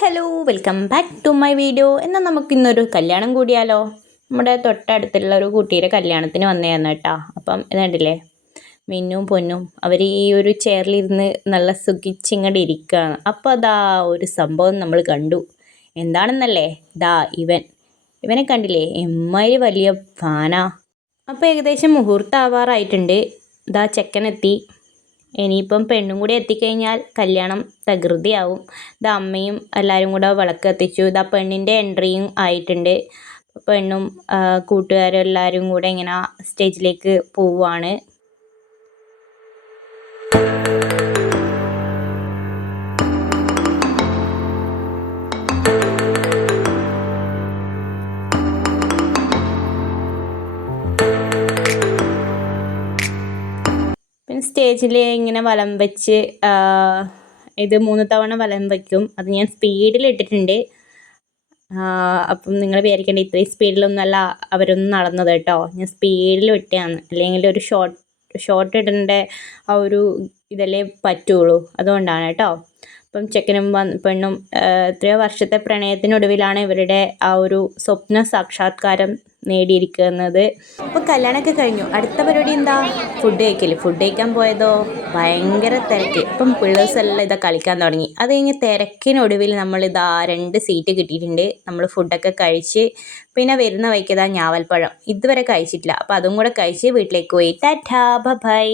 Hello welcome back to my video. എന്നാൽ നമുക്കിന്നൊരു കല്യാണം കൂടിയാലോ? നമ്മുടെ തൊട്ടടുത്തുള്ള ഒരു കുട്ടിയുടെ കല്യാണത്തിന് വന്നതാണ് കേട്ടോ. അപ്പം ഇതുണ്ടല്ലേ, മിന്നും പൊന്നും അവർ ഈ ഒരു ചെയറിലിരുന്ന് നല്ല സുഖിച്ചിങ്ങോട്ട് ഇരിക്കുകയാണ്. അപ്പോൾ അതാ ഒരു സംഭവം നമ്മൾ കണ്ടു. എന്താണെന്നല്ലേ, ഇവനെ കണ്ടില്ലേ, എമ്മാതിരി വലിയ ഫാനാ. അപ്പോൾ ഏകദേശം മുഹൂർത്തം ഇതാ ചെക്കനെത്തി. ഇനിയിപ്പം പെണ്ണും കൂടി എത്തിക്കഴിഞ്ഞാൽ കല്യാണം തകൃതിയാവും. ഇത് അമ്മയും എല്ലാവരും കൂടെ വിളക്ക് കത്തിച്ചു. ഇതാ പെണ്ണിൻ്റെ എൻട്രിയും ആയിട്ടുണ്ട്. പെണ്ണും കൂട്ടുകാരും എല്ലാവരും കൂടെ ഇങ്ങനെ സ്റ്റേജിലേക്ക് പോവുകയാണ്. പിന്നെ സ്റ്റേജിൽ ഇങ്ങനെ വലം വെച്ച് ഇത് 3 തവണ വലം വയ്ക്കും. അത് ഞാൻ സ്പീഡിൽ ഇട്ടിട്ടുണ്ട്. അപ്പം നിങ്ങൾ വിചാരിക്കേണ്ട ഇത്രയും സ്പീഡിലൊന്നുമല്ല അവരൊന്നും നടന്നത് കേട്ടോ. ഞാൻ സ്പീഡിൽ വിട്ടതാണ്, അല്ലെങ്കിൽ ഒരു ഷോർട്ട് ഇടേണ്ട ആ ഒരു ഇതല്ലേ പറ്റുള്ളൂ, അതുകൊണ്ടാണ് കേട്ടോ. അപ്പം ചെക്കനും പെണ്ണും എത്രയോ വർഷത്തെ പ്രണയത്തിനൊടുവിലാണ് ഇവരുടെ ആ ഒരു സ്വപ്ന സാക്ഷാത്കാരം നേടിയിരിക്കുന്നത്. അപ്പോൾ കല്യാണമൊക്കെ കഴിഞ്ഞു. അടുത്ത പരിപാടി എന്താ? ഫുഡ് കഴിക്കാൻ പോയതോ ഭയങ്കര തിരക്ക്. ഇപ്പം പിള്ളേഴ്സെല്ലാം ഇതാ കളിക്കാൻ തുടങ്ങി. അത് കഴിഞ്ഞ് തിരക്കിനൊടുവിൽ നമ്മളിതാ 2 സീറ്റ് കിട്ടിയിട്ടുണ്ട്. നമ്മൾ ഫുഡൊക്കെ കഴിച്ച് പിന്നെ വരുന്ന വഴിക്ക് ഇതാ ഞാവൽപ്പഴം ഇതുവരെ കഴിച്ചിട്ടില്ല. അപ്പോൾ അതും കൂടെ കഴിച്ച് വീട്ടിലേക്ക് പോയി. Tata bye.